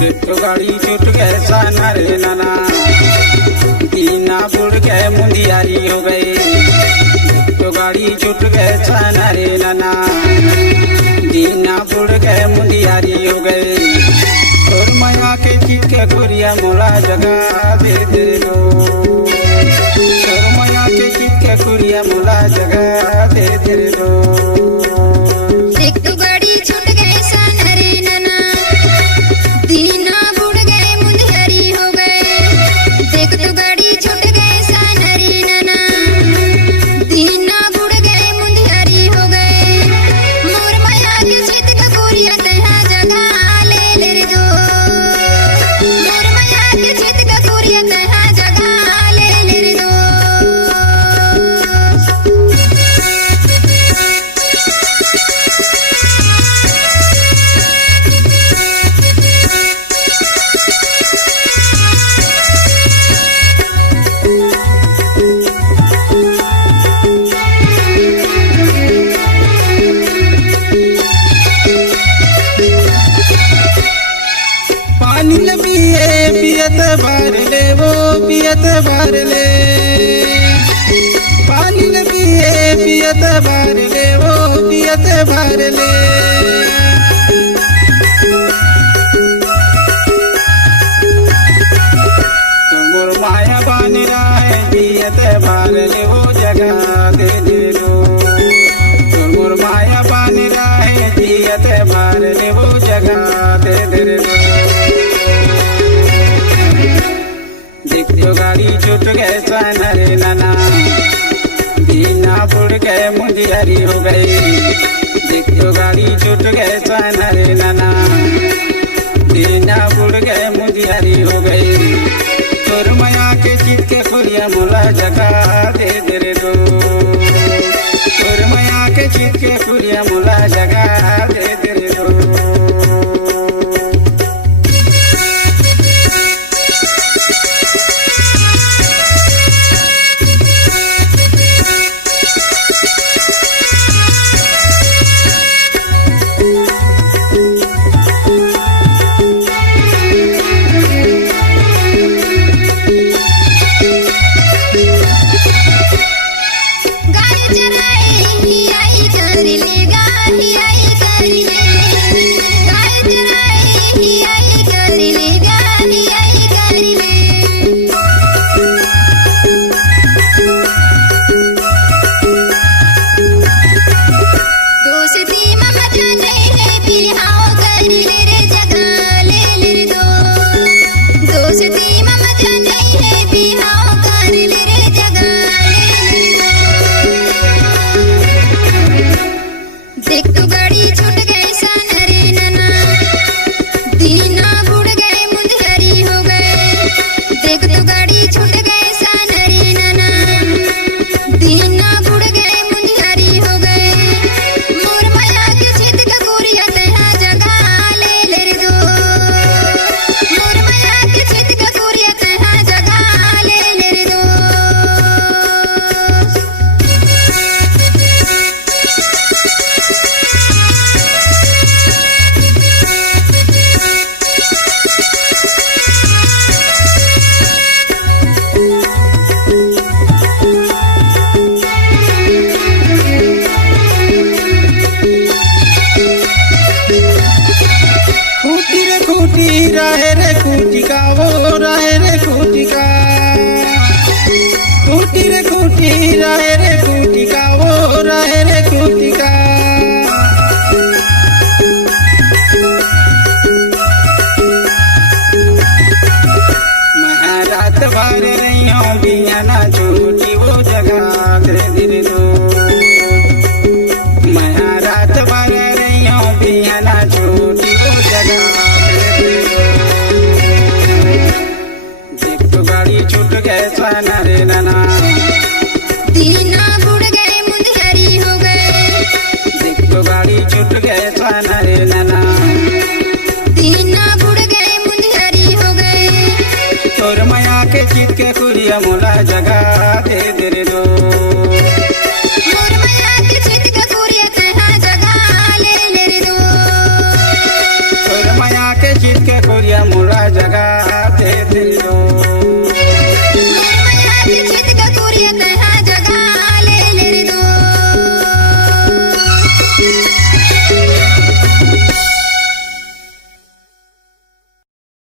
तो गाड़ी छूट गए साना रे नाना, दीना बुड़ गए मुंदियारी हो गई। तो गाड़ी छूट गए साना रे नाना, दीना बुड़ गए मुंदियारी हो गई। और माया के चीज के कुरिया मोला जगह दे दे दो, और माया के चीज के कुरिया मोला जगह दे दे दो। पानी पिए पियत भर ले वो पियत भर ले, पानी पिए पियत भर ले वो पियत भर ले। तुमर माया बन रहा है पियत भर ले वो जगह दे दे दो, तुमर माया बन रहा है पियत भर ले वो जगह दे दे दो। तो गाड़ी छूट गए साना रे नाना, दीना बुड़ गए मुंदियारी हो गई। तो गाड़ी छूट गए साना रे नाना, दीना बुड़ गए मुंदियारी हो गई। तोर माया के चीज के कुरिया मोला जगह दे दे रे दो, तोर माया के चीज के कुरिया मोला जगह दे दे रे दो। रहे रे खूटी का वो रहे रे खूटी का, खूटी रे खूटी रहे रे खूटी का वो रहे रे खूटी का। मैं रात भर रही हूँ बिया ना झूठी वो जगह दे दे दो, मैं रात भर रही हूँ बिया ना झूठी वो जगह। छूट गए साना रे नाना, दीना बुड़ गए मुंदियारी हो गए। तो गाड़ी छूट गए साना रे नाना, दीना बुड़ गए मुंदियारी हो गए। तोर माया के चीज के कुरिया मोला जगह दे दे रे दो, तोर माया के चीज के कुरिया जगह ले ले रे दो, तोर माया के चीज के गोरिया मोरा जगा